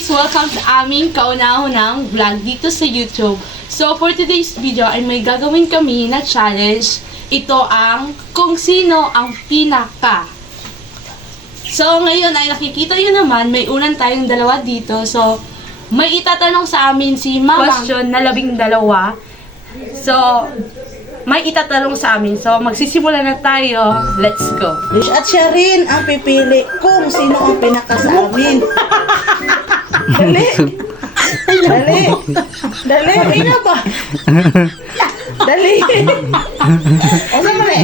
guys! Welcome sa aming kauna-unang vlog dito sa YouTube. So, for today's video ay may gagawin kami na challenge. Ito ang kung sino ang pinaka. So, ngayon ay nakikita nyo naman, may unan tayong dalawa dito. So, may itatanong sa amin si Mama. Question na 12. So, may itatanong sa amin. So, magsisimula na tayo. Let's go. At siya rin ang pipili kung sino ang pinaka sa amin. Dali. Dali. Dali. Ina ba? Dali. O sa mali.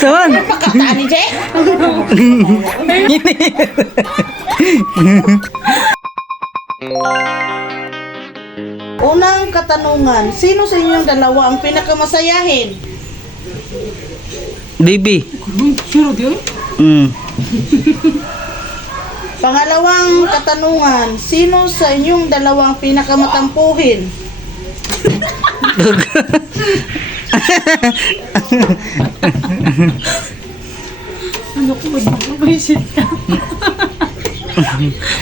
Saan? Pagkataan ni Jay. Unang katanungan, sino sa inyong dalawa ang pinakamasayahin? Baby. Pangalawang katanungan, sino sa inyong dalawang pinakamatampuhin? Ano ko, magpapaisip ka?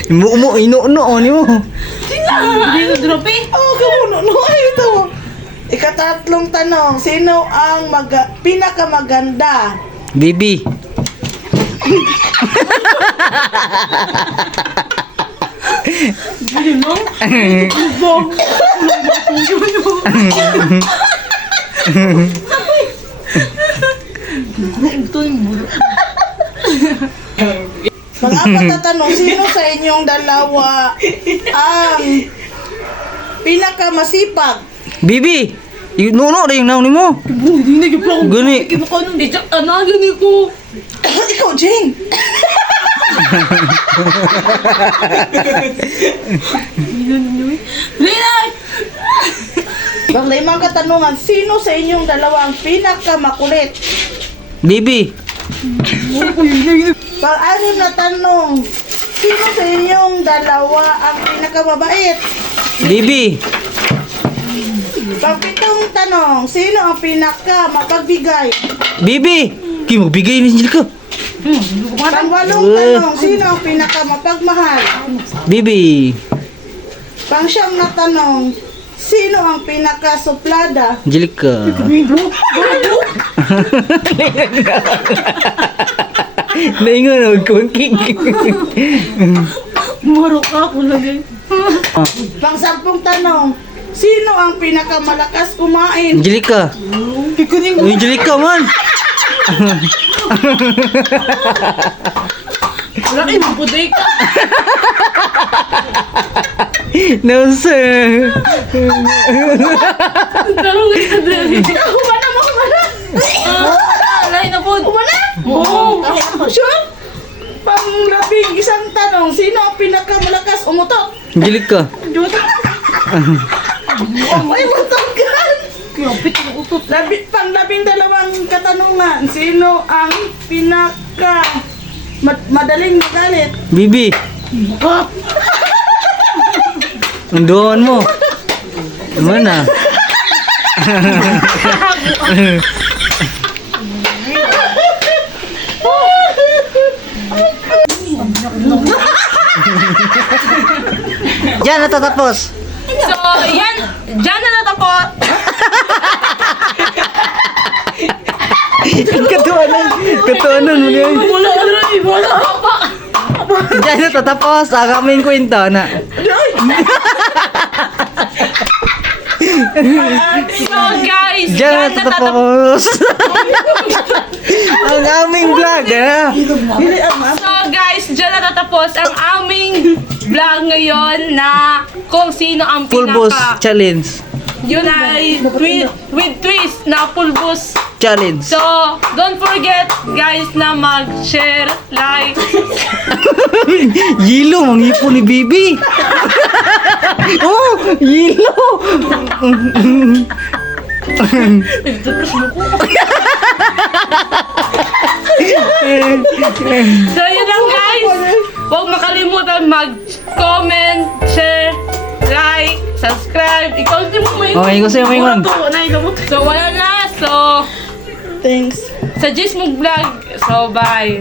Ino ni mo. Dito, dropi? Oh, kamuno. Ay, ito. Ikatatlong tanong, sino ang pinakamaganda? Baby. Ano no? Bong. Ito yung bulo. Pang-apat na tanong, sino sa inyong dalawa ang pinakamasipag? Baby. Nuno na yung naon ni mo. Hindi na yung plong. Gani. Kinukuha di siya tanagin ko. Ikaw, Jane. Linay! Pang-limang katanungan, sino sa inyong dalawa ang pinakamakulit? Baby. Pang-anim na tanong, sino sa inyong dalawa ang pinakamabait? Baby. Pang-pitong tanong, sino ang pinakamapagbigay? Baby. Kaya magbigay ni Angelica. Pang-walong tanong, sino ang pinakamapagmahal? Baby. Pang-siyam na tanong, sino ang pinakasuplada? Angelica. Naingon na magkungking. Marok ako lagi. Pang-sampung tanong, sino ang pinakamalakas kumain? Angelica. Angelica man. Wala kayo mabuday ka. No sir. Tarungin ka din. Humana mo, humana! Alay na po. Humana! Oo. Sure? Pang-labing isang tanong, sino ang pinakamalakas umutot? Angelica. May matanggal! Kapit ang utot. Pang-labing dalawang katanungan, sino ang madaling magalit? Bibi. Andoon mo. Mana? Diyan natatapos. So, yan. Diyan na natapos. Katuanan mo yan. Wala ka rin. Wala pa. Diyan natatapos. Ang aming kwento na. So, guys. Diyan natatapos. Ang aming vlog, ha? So, guys. Diyan natatapos ang aming vlog ngayon na kung sino ang Full boss pinaka. challenge. Yun ay with twist na full boss. Challenge. So, don't forget guys na mag-share, like. Yilo, mangipo ni Bibi. Oh, yilo. So, yun lang guys. Huwag makalimutan mag-comment, share, like, subscribe. Ikaw din mo may Okay, kasi may ngon. So, wala na. So, Thanks. sa Gis Vlog. So, bye.